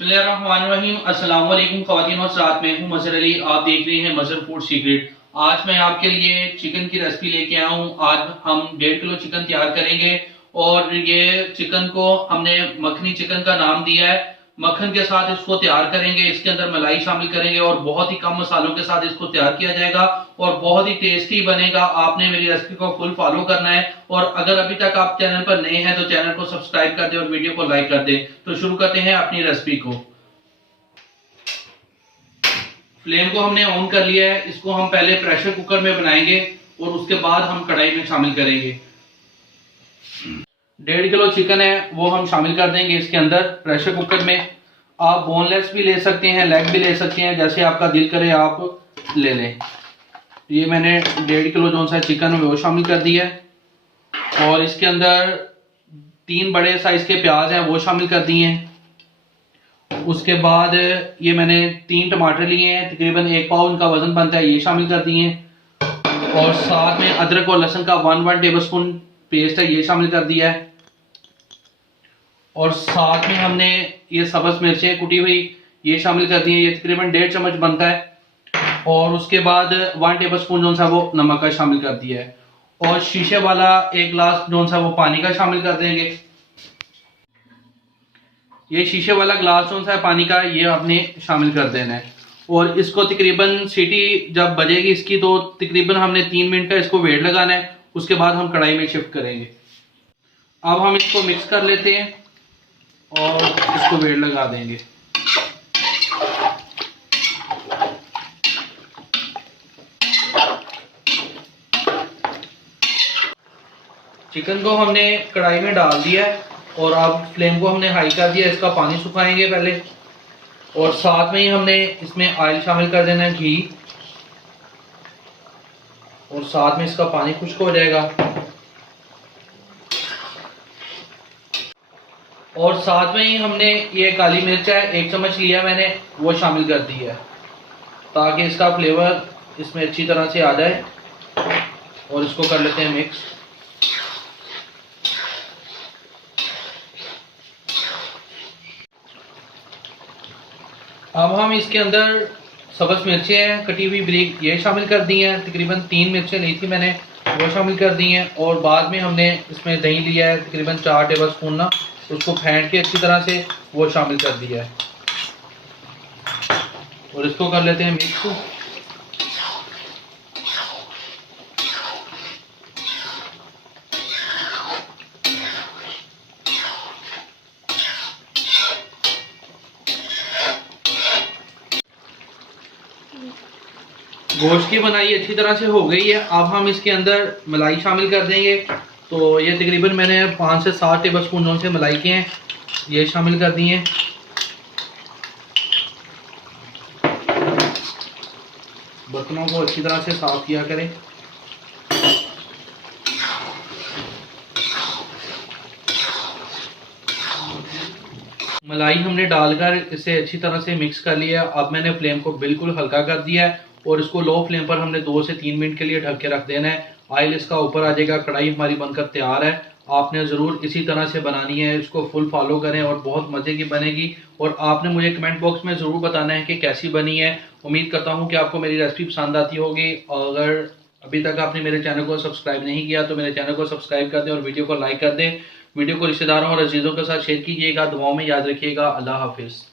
बिस्मिल्लाहिर्रहमानिर्रहीम। अस्सलाम वालेकुम ख़वातीन और साथ में हूँ मज़हर अली। आप देख रहे हैं मज़हर फूड सीक्रेट। आज मैं आपके लिए चिकन की रेसिपी लेके आया हूँ। आज हम 1.5 किलो चिकन तैयार करेंगे और ये चिकन को हमने मखनी चिकन का नाम दिया है। मक्खन के साथ इसको तैयार करेंगे, इसके अंदर मलाई शामिल करेंगे और बहुत ही कम मसालों के साथ इसको तैयार किया जाएगा और बहुत ही टेस्टी बनेगा। आपने मेरी रेसिपी को फुल फॉलो करना है और अगर अभी तक आप चैनल पर नए हैं तो चैनल को सब्सक्राइब कर दें और वीडियो को लाइक कर दें। तो शुरू करते हैं अपनी रेसिपी को। फ्लेम को हमने ऑन कर लिया है। इसको हम पहले प्रेशर कुकर में बनाएंगे और उसके बाद हम कढ़ाई में शामिल करेंगे। 1.5 किलो चिकन है वो हम शामिल कर देंगे इसके अंदर प्रेशर कुकर में। आप बोनलेस भी ले सकते हैं, लेग भी ले सकते हैं, जैसे आपका दिल करे आप ले लें। ये मैंने 1.5 किलो जो सा चिकन है वो शामिल कर दिया है और इसके अंदर 3 बड़े साइज के प्याज हैं वो शामिल कर दिए हैं। उसके बाद ये मैंने 3 टमाटर लिए हैं, तकरीबन 1 पाव इनका वजन बनता है, ये शामिल कर दिए हैं। और साथ में अदरक और लहसुन का 1 टेबल स्पून पेस्ट है, ये शामिल कर दिया है। और साथ में हमने ये सब्ज मिर्चें कुटी हुई ये शामिल कर दी है, ये तकरीबन 1.5 चम्मच बनता है। और उसके बाद 1 टेबल स्पून जो सा वो नमक का शामिल कर दिया है और शीशे वाला 1 गिलास जो सा वो पानी का शामिल कर देंगे। ये शीशे वाला गिलास जो सा पानी का ये आपने शामिल कर देना है और इसको तकरीबन सीटी जब बजेगी इसकी तो तकरीबन हमने 3 मिनट का इसको वेट लगाना है। उसके बाद हम कढ़ाई में शिफ्ट करेंगे। अब हम इसको मिक्स कर लेते हैं और इसको वेट लगा देंगे। चिकन को हमने कढ़ाई में डाल दिया है और अब फ्लेम को हमने हाई कर दिया। इसका पानी सुखाएंगे पहले और साथ में ही हमने इसमें ऑयल शामिल कर देना है, घी, और साथ में इसका पानी खुश्क हो जाएगा। और साथ में ही हमने ये काली मिर्च है 1 चम्मच लिया मैंने, वो शामिल कर दी है ताकि इसका फ्लेवर इसमें अच्छी तरह से आ जाए। और इसको कर लेते हैं मिक्स। अब हम इसके अंदर सब्ज मिर्चें हैं कटी हुई बारीक ये शामिल कर दी हैं, तकरीबन 3 मिर्चें ली थी मैंने वो शामिल कर दी हैं। और बाद में हमने इसमें दही लिया है तकरीबन 4 टेबल स्पून ना, उसको फेंट के अच्छी तरह से वो शामिल कर दिया है और इसको कर लेते हैं मिक्स। गोश्त की बनाई अच्छी तरह से हो गई है। अब हम इसके अंदर मलाई शामिल कर देंगे। तो ये तकरीबन मैंने 5 से 7 टेबल स्पून से मलाई के हैं ये शामिल कर दिए हैं। बर्तनों को अच्छी तरह से साफ किया करें। मलाई हमने डालकर इसे अच्छी तरह से मिक्स कर लिया। अब मैंने फ्लेम को बिल्कुल हल्का कर दिया है और इसको लो फ्लेम पर हमने 2 से 3 मिनट के लिए ढक के रख देना है। ऑयल इसका ऊपर आ जाएगा। कढ़ाई हमारी बनकर तैयार है। आपने ज़रूर इसी तरह से बनानी है, इसको फुल फॉलो करें और बहुत मज़े की बनेगी। और आपने मुझे कमेंट बॉक्स में ज़रूर बताना है कि कैसी बनी है। उम्मीद करता हूँ कि आपको मेरी रेसिपी पसंद आती होगी। अगर अभी तक आपने मेरे चैनल को सब्सक्राइब नहीं किया तो मेरे चैनल को सब्सक्राइब कर दें और वीडियो को लाइक कर दें। वीडियो को रिश्तेदारों और अजीज़ों के साथ शेयर कीजिएगा। दुआओं में याद रखिएगा। अल्लाह हाफिज़।